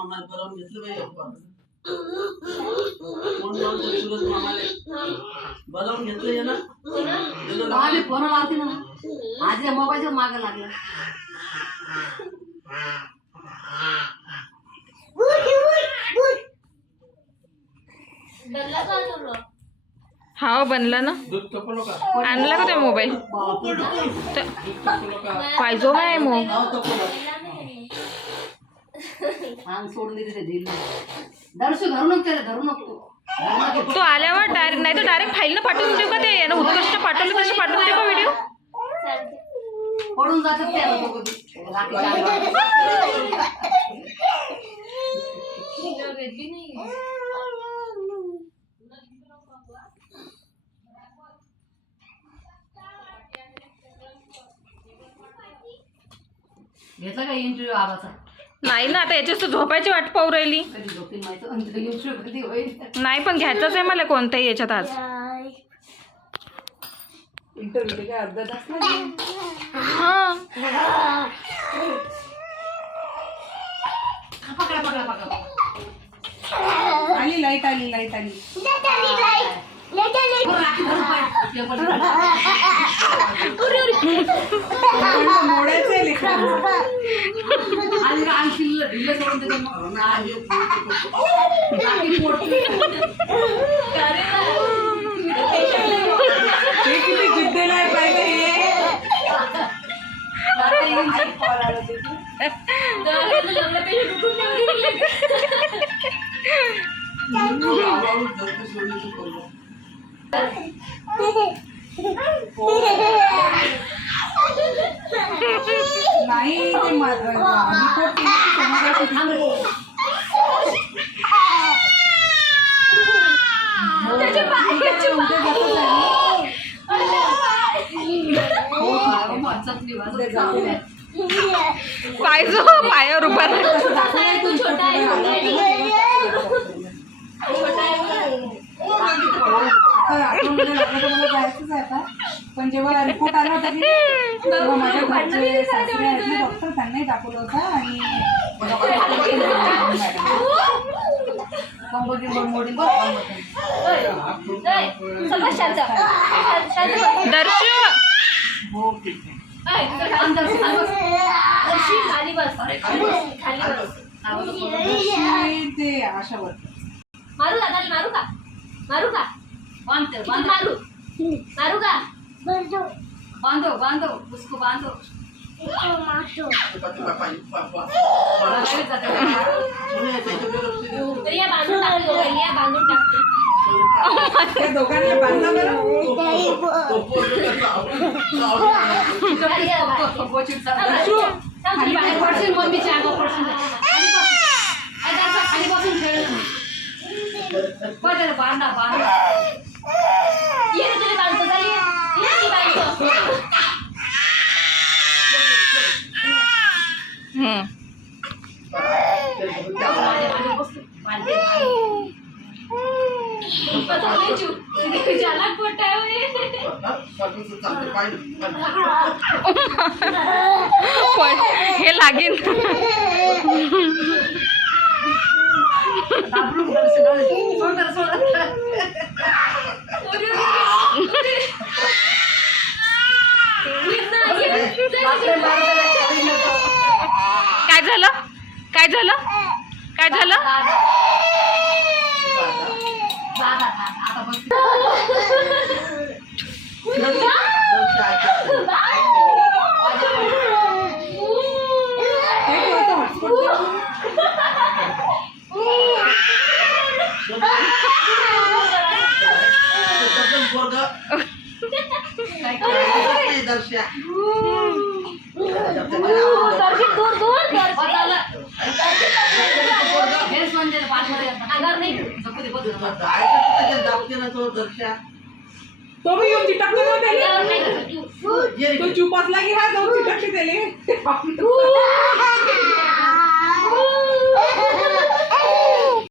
मामाला बोलावून घेतलं बाई फोन लावून सुरज मामाले बोलावून घेतलं ना आम्ही फोन लावते ना आज या मोबाईलच्या मागे लागला हाव बनला ना दूध कपलो का आणला का ते मोबाईल पाहिजो काय मग सोडून दिली दर्शक धरू नको त्याला धरू नको तू आल्यावर डायरेक्ट नाही तर डायरेक्ट फाईल पाठवून देऊ का ते यानं उत्कृष्ट पाठवलं तसे पाठवून देऊ का व्हिडिओ पडून जातात ते घेतला का इंटरव्ह्यू आबाचा नाही ना आता याच्यात झोपायची वाट पाहू राहिली कधी झोपीन माहिती इंटरव्ह्यू कधी होईल नाही पण घ्यायचंच आहे मला कोणत्याही याच्यात आज इंटरव्ह्यू काय अर्धा तास नाही हा पकडा पकडा पकडा आली लाईट आली मोडायचं किती जिद्देला आहे पाहिजे नाही पाहिजो पायावर उभा पण जेव्हा रिपोर्ट आला होता की तेव्हा माझ्या घरचे सासरे आहेत ना डॉक्टर त्यांनाही दाखवलं होतं आणि दर्शू हो ते आशावर मारू का बांधो बांधो उसको बांधो बांधून टाकते दोघांना बांधला बरं मम्मीच्या खाली बसून खेळ बांधा बांधा ये रे तुला बांधतो चालेल ये बांधतो हे लागेल काय झालं काय झालं काय झालं तो भी येऊन चिटकतो ना त्याला तो चूप असला की हा जाऊन चिटकते त्याला